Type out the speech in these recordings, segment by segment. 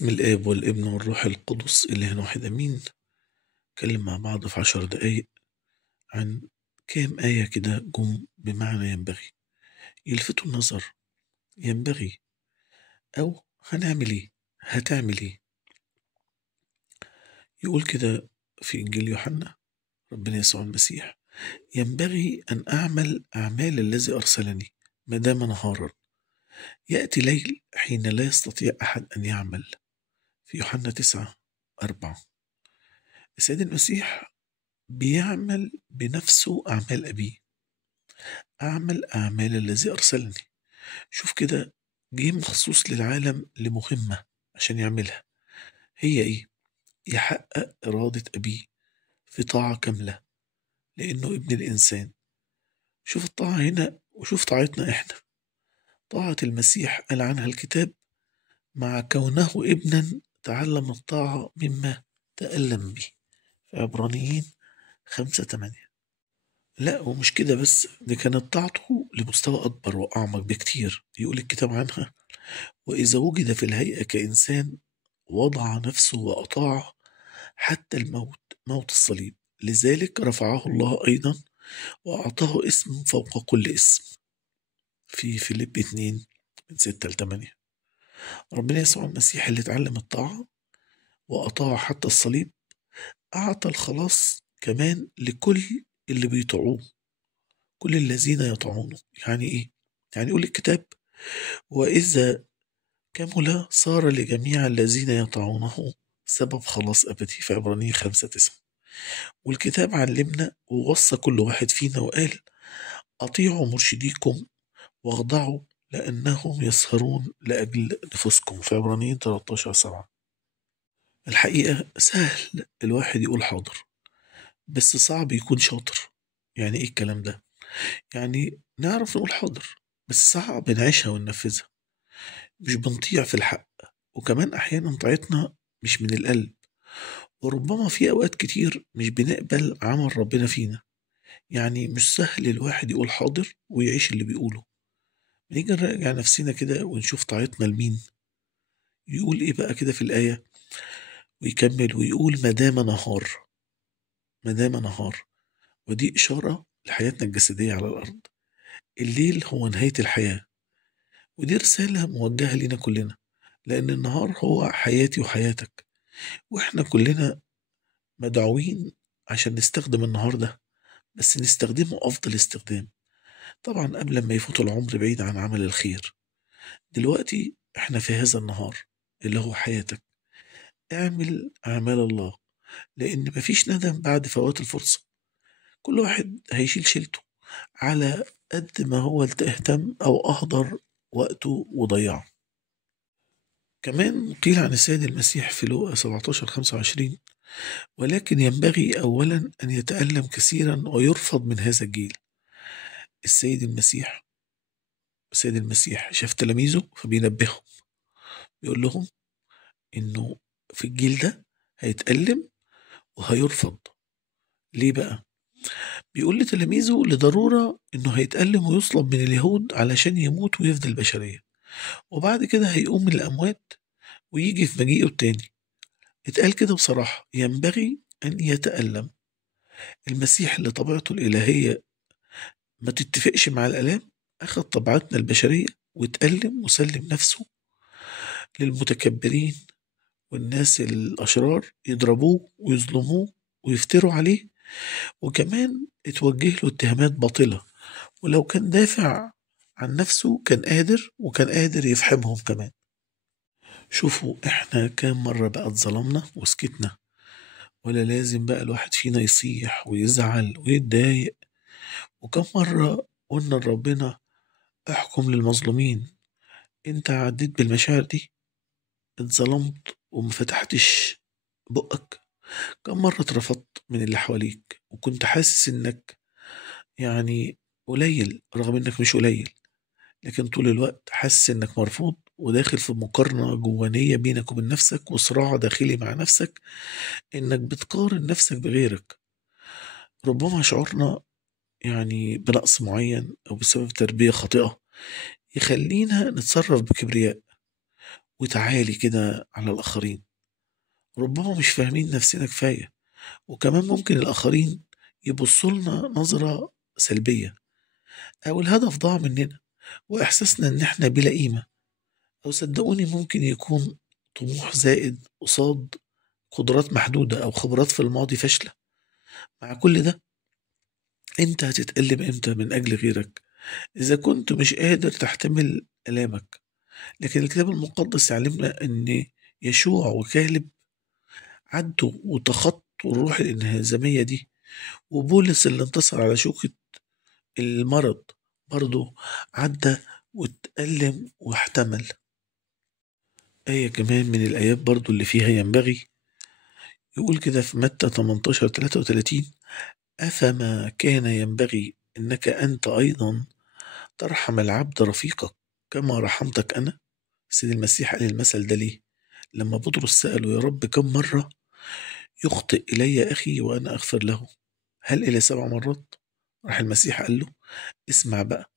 باسم الآب والابن والروح القدس إله واحد أمين. نتكلم مع بعض في 10 دقايق عن كام آية كده جم بمعنى ينبغي، يلفتوا النظر. ينبغي أو هنعمل إيه، هتعمل إيه. يقول كده في إنجيل يوحنا ربنا يسوع المسيح: ينبغي أن أعمل أعمال الذي أرسلني ما دام نهارا، يأتي ليل حين لا يستطيع أحد أن يعمل. في يوحنا 9:4. السيد المسيح بيعمل بنفسه أعمال أبيه، أعمل أعمال الذي أرسلني. شوف كده، جه مخصوص للعالم لمهمة عشان يعملها. هي إيه؟ يحقق إرادة أبيه في طاعة كاملة لأنه ابن الإنسان. شوف الطاعة هنا وشوف طاعتنا إحنا. طاعة المسيح قال عنها الكتاب: مع كونه ابنا تعلم الطاعة مما تألم به. في عبرانيين 5:8. لا، ومش كده بس، دي كانت طاعته لمستوى أكبر وأعمق بكتير. يقول الكتاب عنها: وإذا وجد في الهيئة كإنسان وضع نفسه وأطاع حتى الموت، موت الصليب. لذلك رفعه الله أيضا وأعطاه اسم فوق كل اسم. في فيليب 2:6-8. ربنا يسوع المسيح اللي اتعلم الطاعة وأطاع حتى الصليب أعطى الخلاص كمان لكل اللي بيطيعوه، كل الذين يطيعونه. يعني إيه؟ يعني يقول الكتاب: وإذا كمل صار لجميع الذين يطيعونه سبب خلاص أبدي. في عبرانيين 5:9. والكتاب علمنا ووصى كل واحد فينا وقال: أطيعوا مرشديكم واخضعوا لأنهم يسهرون لأجل نفوسكم. في عبرانيين 13:7. الحقيقة سهل الواحد يقول حاضر، بس صعب يكون شاطر. يعني إيه الكلام ده؟ يعني نعرف نقول حاضر، بس صعب نعيشها وننفذها. مش بنطيع في الحق، وكمان أحيانا طاعتنا مش من القلب، وربما في أوقات كتير مش بنقبل عمل ربنا فينا. يعني مش سهل الواحد يقول حاضر ويعيش اللي بيقوله. نيجي نراجع نفسنا كده ونشوف طاعتنا لمين. يقول إيه بقى كده في الآية ويكمل ويقول: ما دام نهار. ما دام نهار، ودي إشارة لحياتنا الجسدية على الأرض. الليل هو نهاية الحياة، ودي رسالة موجهة لنا كلنا، لأن النهار هو حياتي وحياتك، وإحنا كلنا مدعوين عشان نستخدم النهار ده، بس نستخدمه أفضل استخدام. طبعا قبل ما يفوت العمر بعيد عن عمل الخير. دلوقتي إحنا في هذا النهار اللي هو حياتك. اعمل أعمال الله، لأن مفيش ندم بعد فوات الفرصة. كل واحد هيشيل شيلته على قد ما هو اهتم أو أهدر وقته وضيعه. كمان قيل عن السيد المسيح في لوقا 17:25: ولكن ينبغي أولا أن يتألم كثيرا ويرفض من هذا الجيل. السيد المسيح شاف تلاميذه فبينبههم، بيقول لهم إنه في الجيل ده هيتألم وهيرفض. ليه بقى؟ بيقول لتلاميذه لضرورة إنه هيتألم ويصلب من اليهود علشان يموت ويفدي البشرية، وبعد كده هيقوم من الأموات ويجي في مجيئه التاني. اتقال كده بصراحة: ينبغي أن يتألم. المسيح اللي طبيعته الإلهية ما تتفقش مع الآلام أخذ طبيعتنا البشرية واتألم وسلم نفسه للمتكبرين والناس الأشرار يضربوه ويظلموه ويفتروا عليه، وكمان اتوجه له اتهامات باطلة. ولو كان دافع عن نفسه كان قادر، وكان قادر يفحمهم كمان. شوفوا احنا كام مرة بقى اتظلمنا وسكتنا، ولا لازم بقى الواحد فينا يصيح ويزعل ويتضايق. وكم مرة قلنا لربنا: احكم للمظلومين. انت عديت بالمشاعر دي؟ اتظلمت وما فتحتش بقك؟ كم مرة اترفضت من اللي حواليك وكنت حاسس انك يعني قليل رغم انك مش قليل، لكن طول الوقت حاسس انك مرفوض وداخل في مقارنة جوانية بينك وبين نفسك وصراع داخلي مع نفسك، انك بتقارن نفسك بغيرك. ربما شعورنا يعني بنقص معين او بسبب تربية خاطئة يخلينا نتصرف بكبرياء، وتعالي كده على الآخرين. ربما مش فاهمين نفسنا كفاية، وكمان ممكن الآخرين يبصوا لنا نظرة سلبية، أو الهدف ضاع مننا وإحساسنا إن إحنا بلا قيمة، أو صدقوني ممكن يكون طموح زائد قصاد قدرات محدودة أو خبرات في الماضي فاشلة. مع كل ده، أنت هتتألم إمتى من أجل غيرك إذا كنت مش قادر تحتمل آلامك؟ لكن الكتاب المقدس يعلمنا إن يشوع وكالب عدوا وتخطوا الروح الانهزامية دي، وبولس اللي انتصر على شوكة المرض برضه عدى واتألم واحتمل. آية كمان من الآيات برضه اللي فيها ينبغي، يقول كده في متى 18:33: أفما كان ينبغي أنك أنت أيضا ترحم العبد رفيقك كما رحمتك أنا؟ سيد المسيح قال المثل ده ليه؟ لما بطرس سأله: يا رب كم مرة يخطئ إلي أخي وأنا أغفر له؟ هل إلى 7 مرات؟ راح المسيح قال له: اسمع بقى،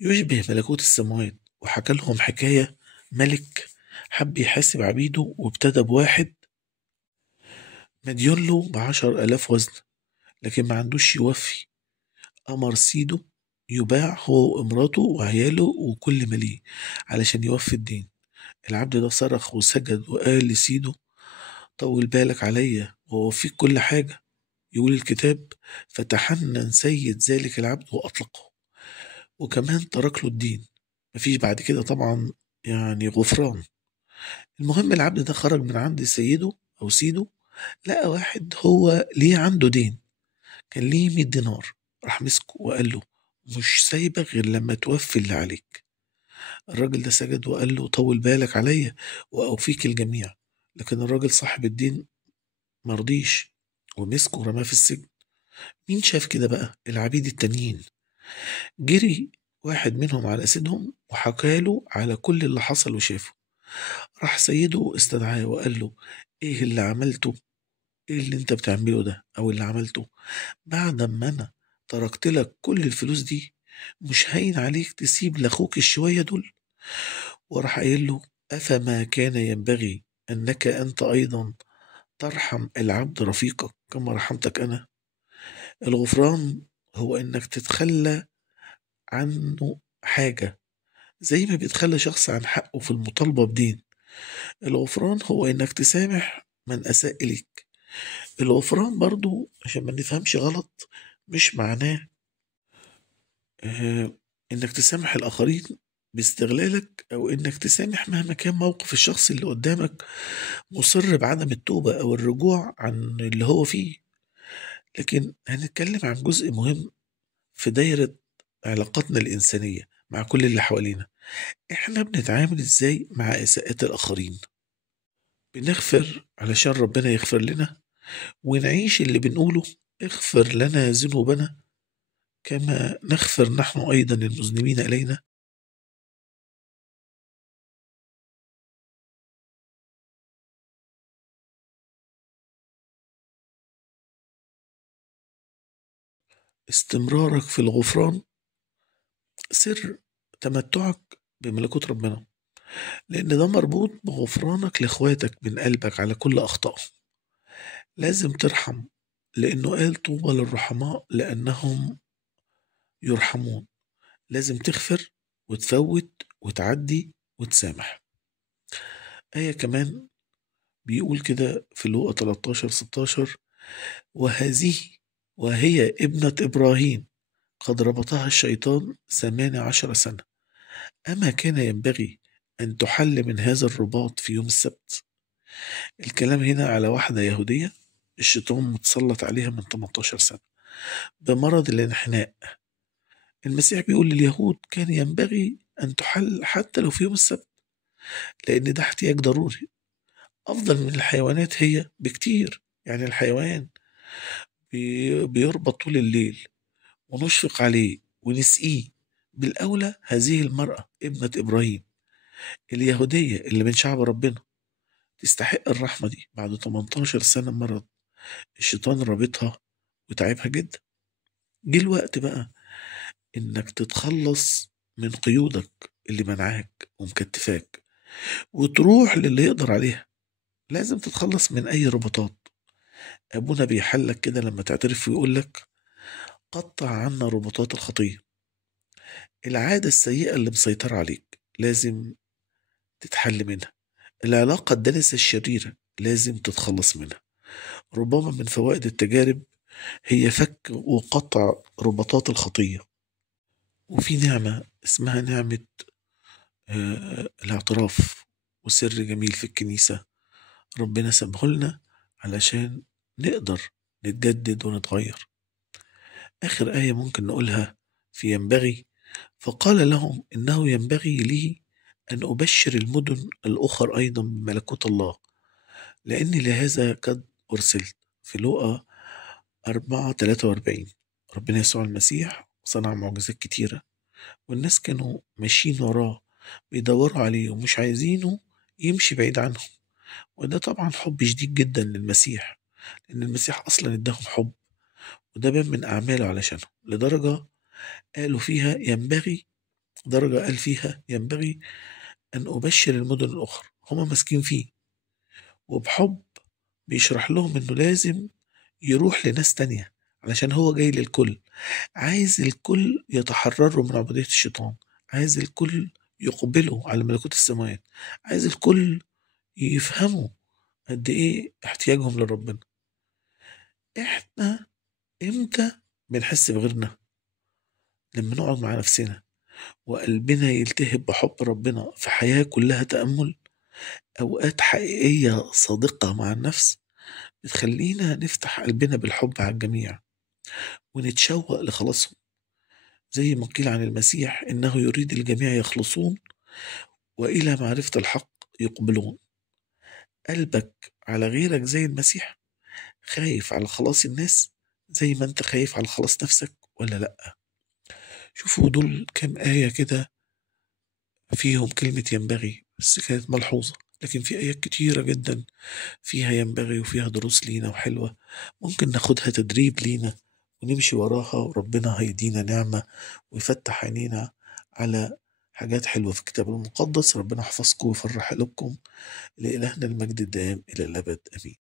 يشبه ملكوت السماوات. وحكى لهم حكاية ملك حب يحاسب عبيده، وابتدى بواحد مديون له ب10,000 وزن، لكن ما عندوش يوفي. أمر سيده يباع هو وامراته وعياله وكل ما ليه علشان يوفي الدين. العبد ده صرخ وسجد وقال لسيده: طول بالك عليا ووفيك كل حاجة. يقول الكتاب: فتحنن سيد ذلك العبد وأطلقه، وكمان ترك له الدين. مفيش بعد كده طبعا يعني غفران. المهم العبد ده خرج من عند سيده أو سيده، لقى واحد هو ليه عنده دين، كان ليه 100 دينار. راح مسكه وقال له: مش سايبك غير لما توفي اللي عليك. الراجل ده سجد وقال له: طول بالك عليا وأوفيك الجميع. لكن الراجل صاحب الدين مرضيش ومسكه ورماه في السجن. مين شاف كده بقى؟ العبيد التانيين. جري واحد منهم على سيدهم وحكاله على كل اللي حصل وشافه. راح سيده استدعاه وقال له: ايه اللي عملته؟ ايه اللي انت بتعمله ده او اللي عملته بعد ما انا تركت لك كل الفلوس دي؟ مش هين عليك تسيب لاخوك الشوية دول؟ وراح قايل له: افما كان ينبغي انك انت ايضا ترحم العبد رفيقك كما رحمتك انا؟ الغفران هو انك تتخلى عنه حاجة، زي ما بيتخلى شخص عن حقه في المطالبة بدين. الغفران هو انك تسامح من اساء اليك. الغفران برضو عشان ما نفهمش غلط مش معناه آه انك تسامح الاخرين باستغلالك، او انك تسامح مهما كان موقف الشخص اللي قدامك مصر بعدم التوبة او الرجوع عن اللي هو فيه. لكن هنتكلم عن جزء مهم في دايرة علاقاتنا الإنسانية مع كل اللي حوالينا. احنا بنتعامل ازاي مع إساءات الآخرين؟ بنغفر علشان ربنا يغفر لنا ونعيش اللي بنقوله: اغفر لنا ذنوبنا كما نغفر نحن أيضا المذنبين إلينا؟ استمرارك في الغفران سر تمتعك بملكوت ربنا، لأن ده مربوط بغفرانك لإخواتك من قلبك على كل أخطائهم. لازم ترحم، لأنه قال: طوبى للرحماء لأنهم يرحمون. لازم تغفر وتفوت وتعدي وتسامح. آية كمان بيقول كده في لوقا 13:16: وهذه وهي ابنة إبراهيم قد ربطها الشيطان 18 سنة، أما كان ينبغي أن تحل من هذا الرباط في يوم السبت؟ الكلام هنا على واحدة يهودية الشيطان متسلط عليها من 18 سنة بمرض الانحناء. المسيح بيقول لليهود كان ينبغي أن تحل حتى لو في يوم السبت، لأن ده احتياج ضروري أفضل من الحيوانات هي بكتير. يعني الحيوان بيربط طول الليل ونشفق عليه ونسقيه. بالأولى هذه المرأة ابنة إبراهيم اليهودية اللي من شعب ربنا تستحق الرحمة دي بعد 18 سنة مرض الشيطان رابطها وتعبها جدا. جه الوقت بقى إنك تتخلص من قيودك اللي منعاك ومكتفاك. وتروح للي يقدر عليها. لازم تتخلص من أي رباطات. أبونا بيحلك كده لما تعترف ويقول لك: قطع عنا رباطات الخطية. العادة السيئة اللي مسيطرة عليك لازم تتحل منها. العلاقة الدنسة الشريرة لازم تتخلص منها. ربما من فوائد التجارب هي فك وقطع رباطات الخطية. وفي نعمة اسمها نعمة الاعتراف، وسر جميل في الكنيسة ربنا سابه لنا علشان نقدر نتجدد ونتغير. آخر آية ممكن نقولها في ينبغي: فقال لهم إنه ينبغي لي أن أبشر المدن الأخر أيضا بملكوت الله، لأني لهذا قد أرسلت. في لوقا 4:43. ربنا يسوع المسيح صنع معجزات كتيرة، والناس كانوا ماشيين وراه بيدوروا عليه ومش عايزينه يمشي بعيد عنهم. وده طبعا حب شديد جدا للمسيح، لأن المسيح أصلا اداهم حب، وده بان من أعماله علشانهم. لدرجة قالوا فيها ينبغي درجة قال فيها ينبغي أن أبشر المدن الأخرى. هما ماسكين فيه، وبحب بيشرح لهم إنه لازم يروح لناس تانية، علشان هو جاي للكل. عايز الكل يتحرروا من عبودية الشيطان، عايز الكل يقبلوا على ملكوت السماوات، عايز الكل يفهموا قد إيه احتياجهم لربنا. إحنا إمتى بنحس بغيرنا؟ لما نقعد مع نفسنا وقلبنا يلتهب بحب ربنا في حياة كلها تأمل. أوقات حقيقية صادقة مع النفس بتخلينا نفتح قلبنا بالحب على الجميع ونتشوق لخلاصهم. زي ما قيل عن المسيح إنه يريد الجميع يخلصون وإلى معرفة الحق يقبلون. قلبك على غيرك زي المسيح؟ خايف على خلاص الناس زي ما انت خايف على خلاص نفسك ولا لأ؟ شوفوا دول كام آية كده فيهم كلمة ينبغي بس كانت ملحوظة، لكن في آيات كتيرة جدا فيها ينبغي وفيها دروس لينا وحلوة ممكن ناخدها تدريب لينا ونمشي وراها، وربنا هيدينا نعمة ويفتح عينينا على حاجات حلوة في الكتاب المقدس. ربنا يحفظكم ويفرح قلوبكم. لإلهنا المجد الدائم إلى الأبد، آمين.